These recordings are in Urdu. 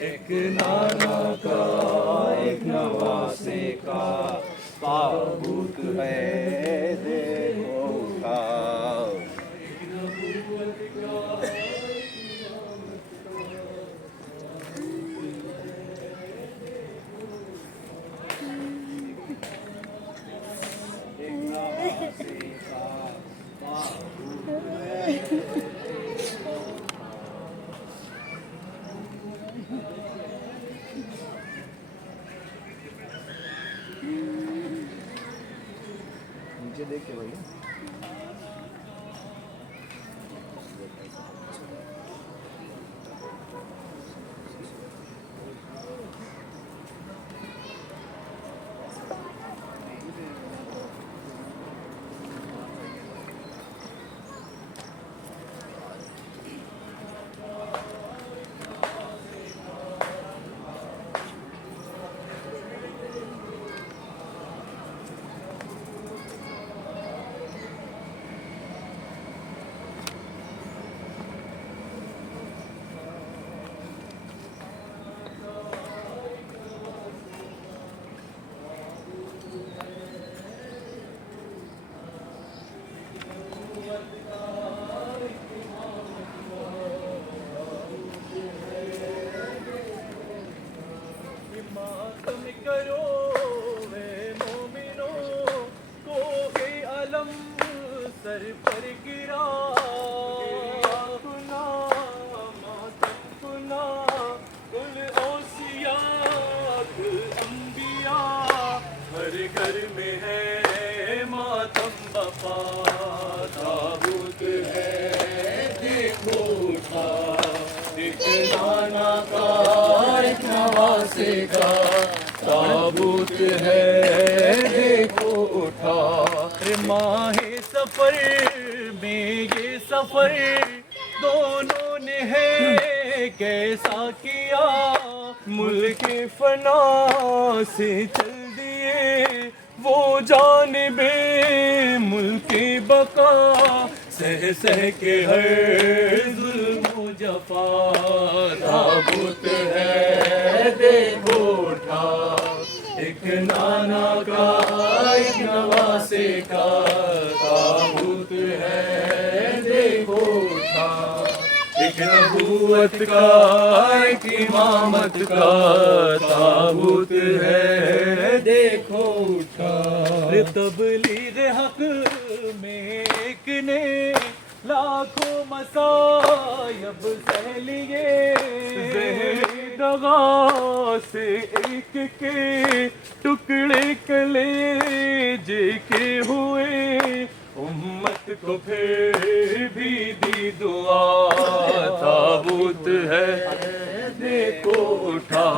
ایک نانا کا ایک نواسے کا تابوت ہے دیکھو اٹھا. نیچے دیکھ کے بھائی. سر پر گرا اپنا ماتم پنا کل اوصیاء کل انبیاء ہر گھر میں ہے ماتم بپا تابوت ہے دیکھو اٹھا ایک نانا کا ایک نواسے کا تابوت ہے دیکھو اٹھا. ماہ سفر میں یہ سفر دونوں نے ہے کیسا کیا ملک فنا سے چل دیے وہ جانب ملک بقا سہ سہ کے ہر ظلم و جفا تابوت ہے دیکھو اٹھا ایک نانا کا ایک نواسے کا تابوت ہے دیکھو اٹھا ایک نبوت کا ایک امامت کا تابوت ہے دیکھو اٹھا. تبلیغ حق میں ایک نے لاکھوں مصائب سہ لیے دغا سے ایک کے ٹکڑے کلیجے کے ہوئے امت کو پھر بھی دی دعا تابوت ہے دیکھو اٹھا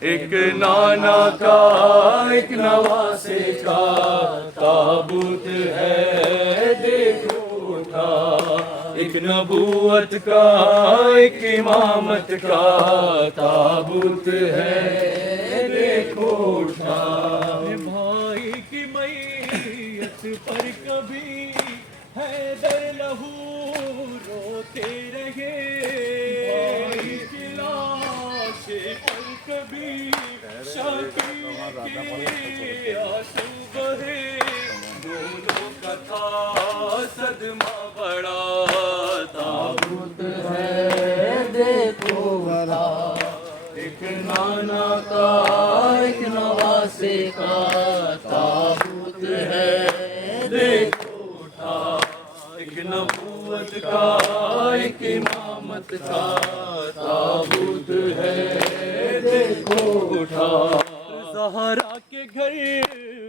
ایک نانا کا ایک نواسے کا تابوت ہے دیکھو اٹھا ایک نبوت کا ایک امامت کا تابوت ہے دیکھو اٹھا. بھائی کی میت پر کبھی حیدر لہو روتے رہے بھائی کی لاش پر کبھی شاکر کے آنسو بہے دونوں کا تھا صدمہ بڑا تابوت ہے دیکھو اٹھا ایک نانا کا ایک نواسے کا تابوت ہے دیکھو اٹھا ایک نبوت کا ایک امامت کا تابوت ہے دیکھو اٹھا. زہرا کے گھر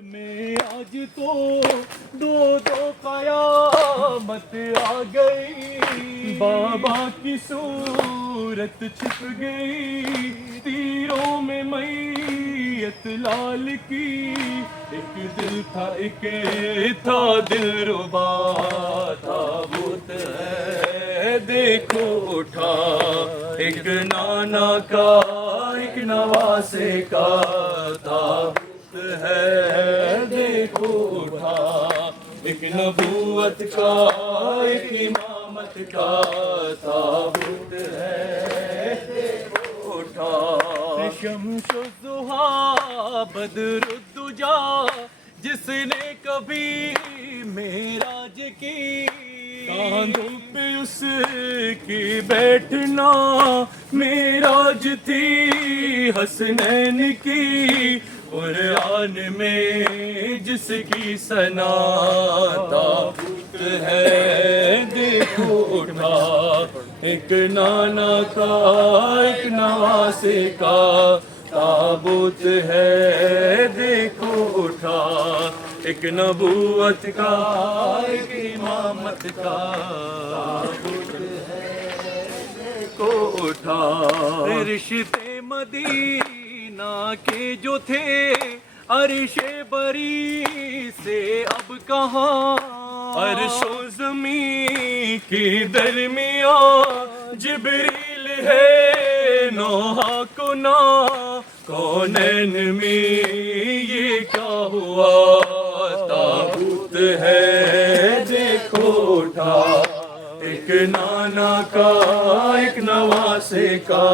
میں آج تو دو دو قیامت آ گئی بابا کی صورت چھپ گئی تیروں میں میت لال کی ایک دل تھا ایک تھا دل ربا تابوت ہے دیکھو اٹھا ایک نانا کا ایک نواسے کا تابوت ہے دیکھو اٹھا ایک نبوت کا ایک امامت کا تابوت ہے دیکھو اٹھا شمس الضحیٰ بدر الدجا جس نے کبھی معراج کی کاندھوں پہ اس کی بیٹھنا معراج تھی حسنین کی قرآن میں جس کی ثنا تابوت ہے دیکھو اٹھا ایک نانا کا ایک نواسے کا تابوت ہے دیکھو اٹھا ایک نبوت کا ایک امامت کا تابوت ہے دیکھو اٹھا رشتے مدینہ کے جو تھے عرش بری سے اب کہاں عرش و زمین کے درمیان جبریل ہے نوحہ کنا کونین میں یہ کیا ہوا تابوت ہے دیکھو اٹھا ایک نانا کا ایک نواسے کا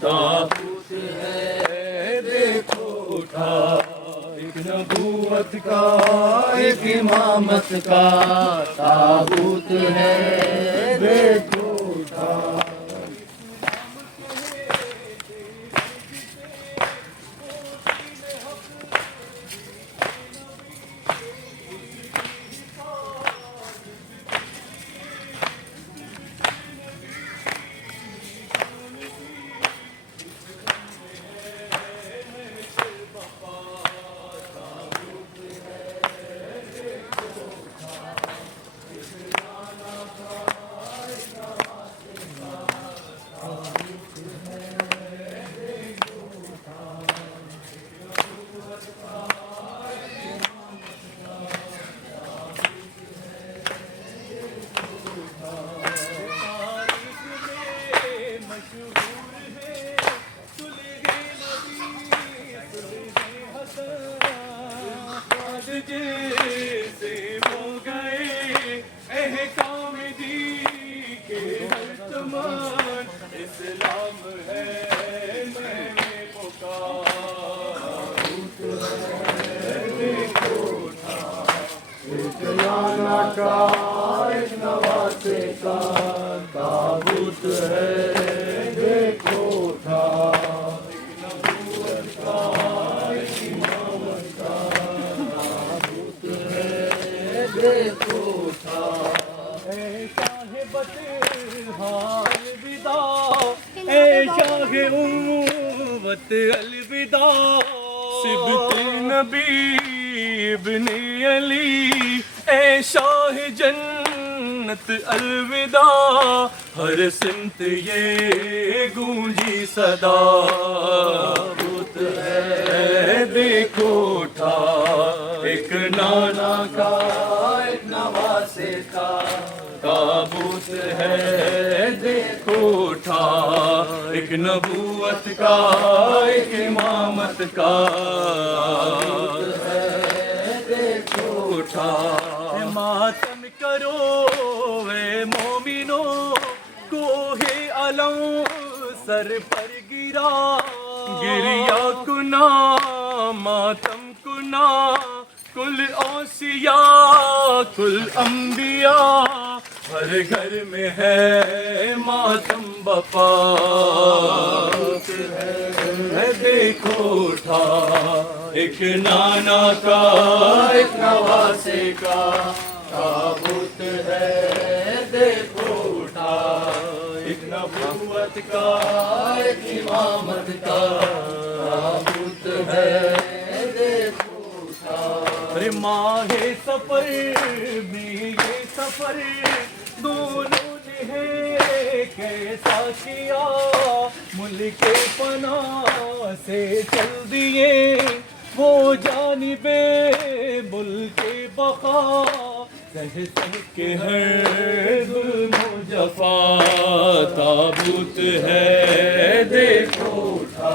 تابوت ہے دیکھو اٹھا ایک نبوت کا ایک امامت کا تابوت ہے دیکھو اٹھا جیسے ہو گئے احکام دی کے ہر زمان اسلام ہے میں نے پکار دیکھو اٹھا ایک نانا کا ایک نواسے کا تابوت ہے دیکھو اٹھا ایک نبوت کا ایک امامت کا دیکھو اٹھا اے شاہ بطحا الوداع اے شاہ اموت الوداع سبط نبی ابن علی اے شاہ جنت الوداع ہر سمت یہ گونجی صدا تابوت ہے دیکھو اٹھا ایک نانا کا ایک نواسے کا تابوت ہے دیکھو اٹھا ایک نبوت کا ایک امامت کا ہے دیکھو اٹھا ماتم کرو اے مومنو کوہ علم سر پر گرا گریا کنا ماتم کنا کل اوصیاء کل انبیاء ہر گھر میں ہے ماتم بپا ہے دیکھو اٹھا ایک نانا کا ایک نواسے کا تابوت ہے دیکھو اٹھا ایک نبوت کا ایک امامت کا تابوت ہے دیکھو اٹھا ماہ سفر میں یہ سفر دونوں نے ہے کیسا کیا ملک پناہ سے چل دیے وہ جانب ملک بقا سہ سہ کے ہر ظلم و جفا تابوت ہے دیکھو اٹھا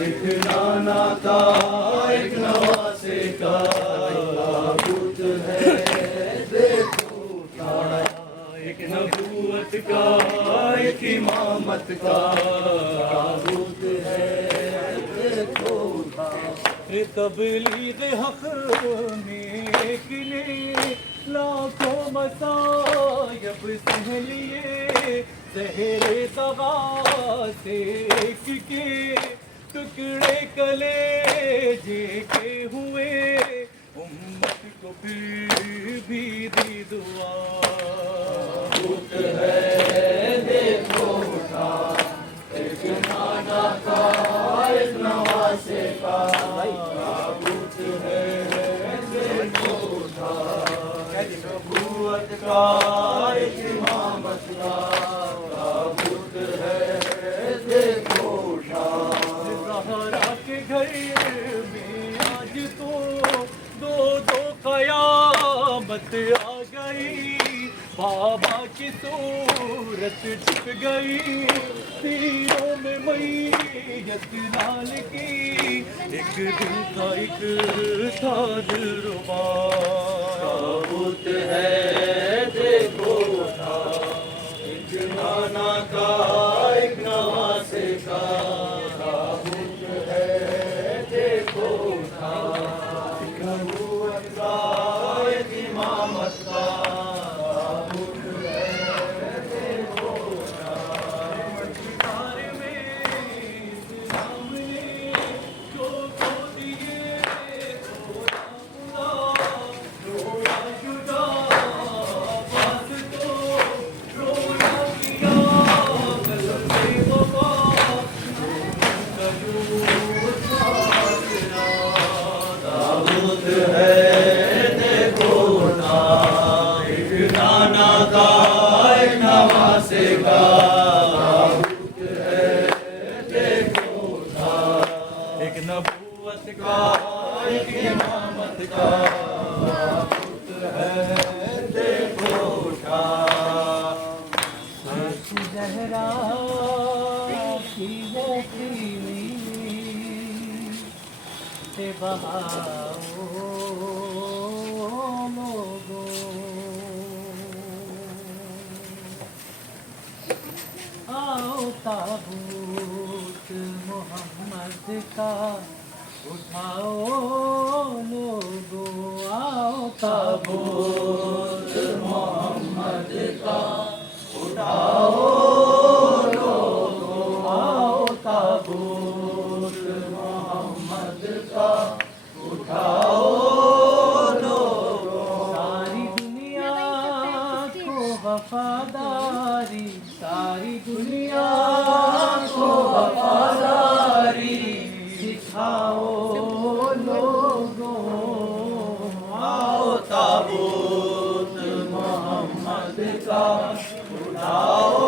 ایک نانا کا ایک نواسے کا تابوت ہے دیکھو اٹھا ایک نبوت کا ایک امامت کا تابوت ہے تبلیغ حق میں ایک نے لاکھوں مصائب سہ لیے، زہر دغا سے ایک کے ٹکڑے کلیجے کے ہوئے، امت کو پھر بھی دی دعا۔ بت ہے دیکھو اٹھا ایک نانا کا ایک نواسے کا، بت ہے دیکھو اٹھا نبوت کا ایک امامت کا، بت ہے دیکھو اٹھا۔ زہرا کے گھر میں آج تو دو دو قیامت آ گئی، بابا کی صورت چھپ گئی، تیروں میں میت لال کی، ایک دل کا ایک تھا دلربا۔ بت ہے دیکھو اٹھا ایک نانا کا ایک نواسے کا، بت ہے دیکھو اٹھا ایک نبوت کا ایک امامت کا، بت ہے دیکھو اٹھا۔ مددگار میں اسلام نے جو کھو دیے، تھوڑا برا جدا بات تو رونا کیا، قلب وفا بت ہے دیکھو اٹھا ایک نانا کا ایک نواسے کا، بت ہے دیکھو اٹھا ایک نبوت کا ایک امامت کا، بت ہے دیکھو اٹھا۔ زہرا کی ہے پیلی سے بہاؤ لوگو، آؤ تابوت محمد کا اٹھاؤ لوگو، آؤ تابوت محمد کا اٹھاؤ لوگو، آؤ تابوت محمد کا اٹھاؤ لوگو۔ ساری دنیا کو وفاداری، ساری دنیا کو وفاداری سکھاؤ لوگو، آؤ تابوت محمد کا اٹھاؤ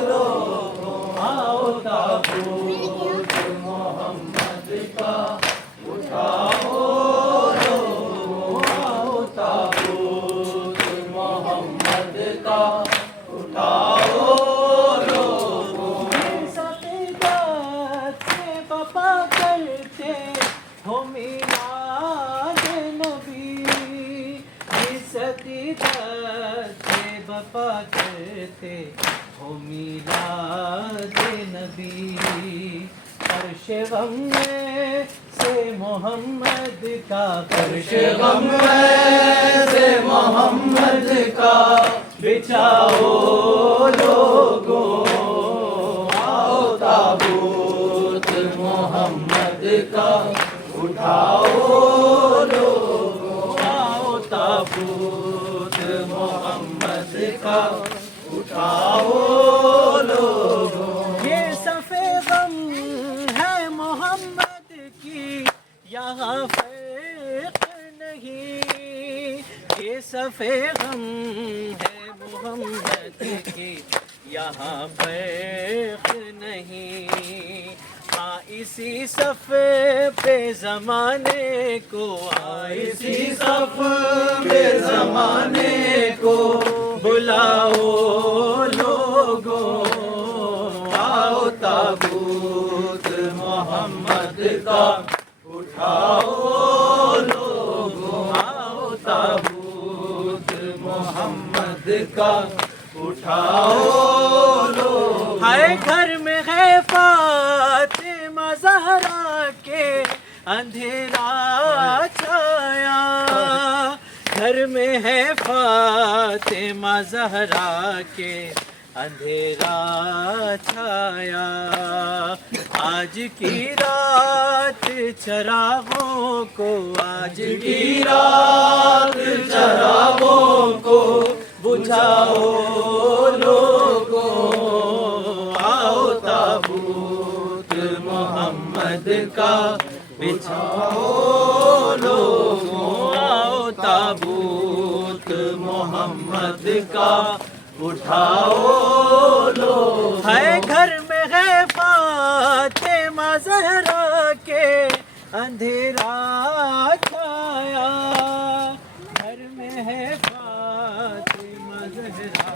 لوگو، آؤ تابوت محمد کا اٹھاؤ لوگو، آؤ تابوت محمد کا اٹھاؤ لوگو۔ سقیدت سے بپا کرتے ہو میلاد نبی، عقیدت سے بپا کرتے ہو میلاد نبی، فرش غم میں سے محمد کا، فرش غم میں سے محمد کا بچھاؤ لوگو، آؤ تابوت محمد کا اٹھاؤ لوگو، آؤ تابوت محمد کا اٹھاؤ لوگو۔ یہ صفِ غم ہے محمد کی، یہاں فرق نہیں، یہ صفِ غم ہے محمد کی، یہاں فرق نہیں۔ اسی صف پہ زمانے کو، اسی صف پہ زمانے کو بلاؤ لوگو، آؤ تابوت محمد کا اٹھاؤ لوگو، آؤ تابوت محمد کا اٹھاؤ لوگو۔ ہر گھر میں ہے فاطمہ زہرا کے اندھیرا چھایا، گھر میں ہے فاطمہ زہرا کے اندھیرا چھایا، آج کی رات چراغوں کو، آج کی رات چراغوں کو بجھاؤ لوگوں، آؤ تابوت محمد کا بچھاؤ لوگوں، آؤ تابوت محمد کا اٹھاؤ لوگوں، ہے گھر میں ہے فاطمہ زہرا کے اندھیرا چھایا، گھر میں ہے فاطمہ زہرا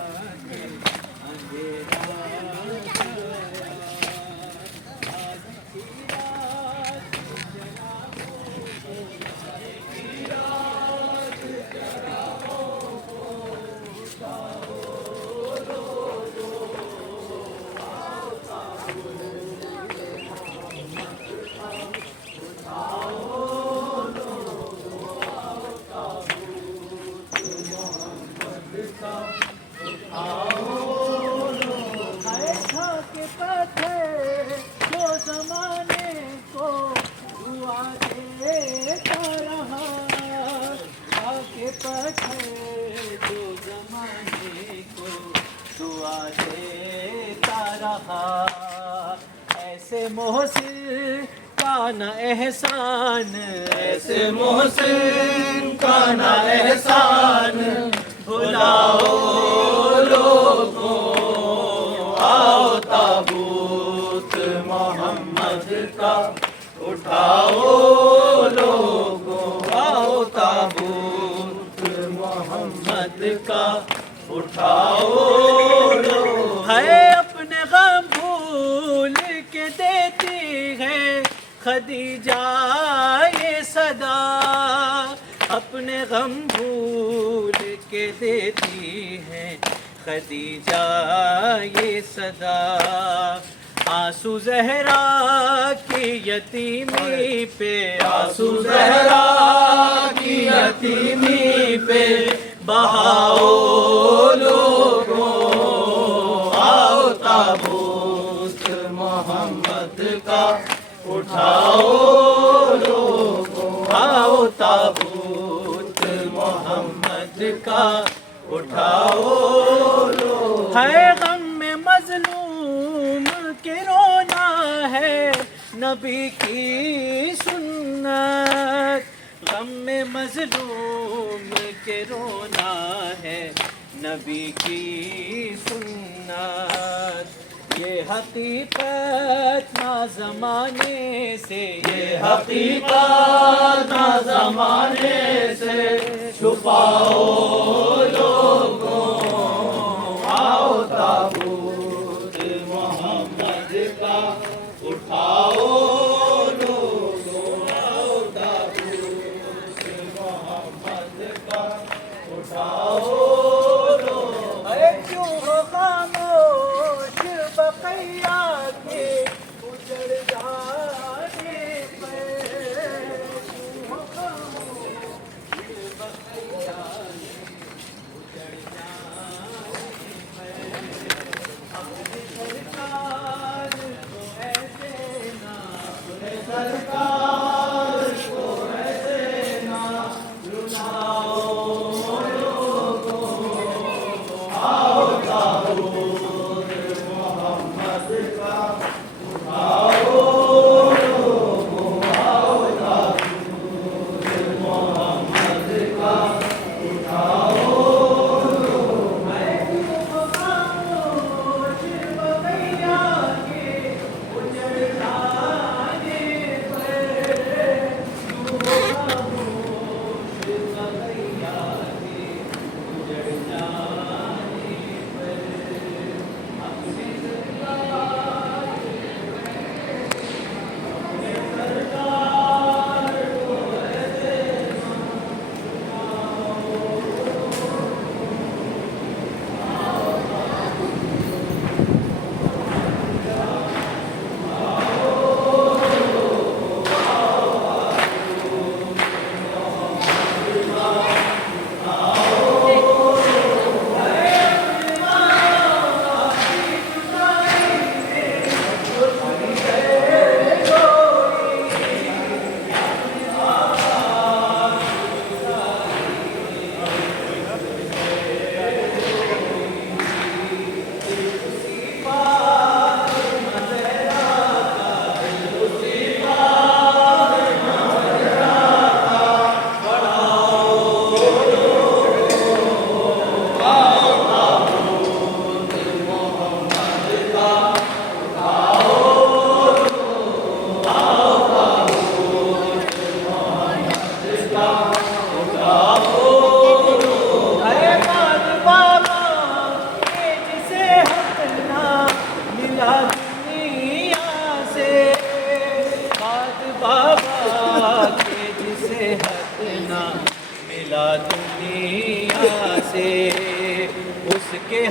کے اندھیرا چھایا، آج کی رات کے پتھر جو زمانے کو دعا دیتا رہا، کے پتھر جو زمانے کو دعا دیتا رہا، ایسے محسن کا نہ احسان، ایسے محسن کا نہ احسان بھلاؤ لوگوں، آؤ تابوت محمد کا اٹھاؤ لوگوں، آؤ تابوت محمد کا اٹھاؤ لوگوں، ہے اپنے غم بھول کے دیتی ہے خدیجہ یہ صدا، اپنے غم بھول کے دیتی ہے خدیجہ یہ صدا، آنسو زہرا کی یتیمی پہ، آنسو زہرا کی یتیمی پہ بہاؤ لوگوں، آؤ تابوت محمد کا اٹھاؤ لوگوں، آؤ تابوت محمد کا اٹھاؤ لوگوں، ہے غم میں مظلوم کے رونا ہے نبی کی سنت، غم میں مظلوم کے رونا ہے نبی کی سنت، یہ حقیقت نہ زمانے سے، یہ حقیقت نہ زمانے سے چھپاؤ لوگوں، آؤ تابوت محمد کا اٹھاؤ لوگوں، آؤ تابوت محمد کا اٹھاؤ لوگوں، اے کیوں ہو خاموش بقیہ کے اجڑ جانے پر، کیوں ہو خاموش بقیہ کے اجڑ جانے پر، اپنی سرکار کو ایسے نہ، اپنے سرکار کو ایسے نہ رلاؤ لوگوں، آؤ تابوت محمد کا اٹھاؤ لوگوں، آؤ تابوت محمد کا اٹھاؤ لوگوں، میں کیوں خاموش بقیہ کے اجڑ جانے پر،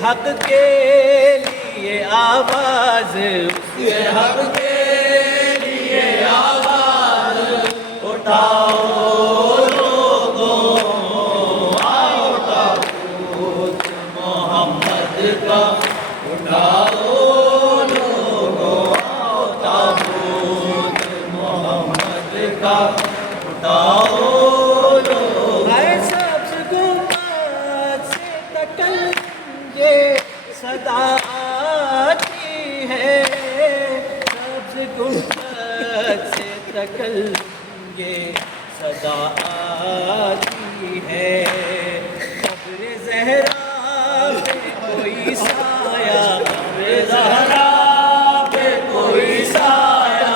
حق کے لیے آواز، اس کے حق کے لیے آواز اٹھاؤ لوگوں، آؤ تابوت محمد کا اٹھاؤ لوگوں، آؤ تابوت محمد کا اٹھاؤ لوگوں۔ اے سبز گنبد سے تکلے صدا آتی ہے، سبز گنبد سے تکلے صدا آتی ہے، قبر زہرا پہ کوئی سایہ، قبر زہرا پہ کوئی سایہ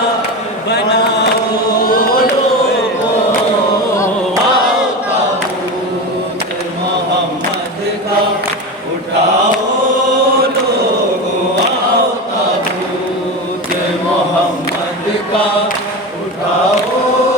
بناؤ لوگوں، آؤ تابوت محمد کا اٹھاؤ لوگوں، آؤ تابوت محمد کا اٹھاؤ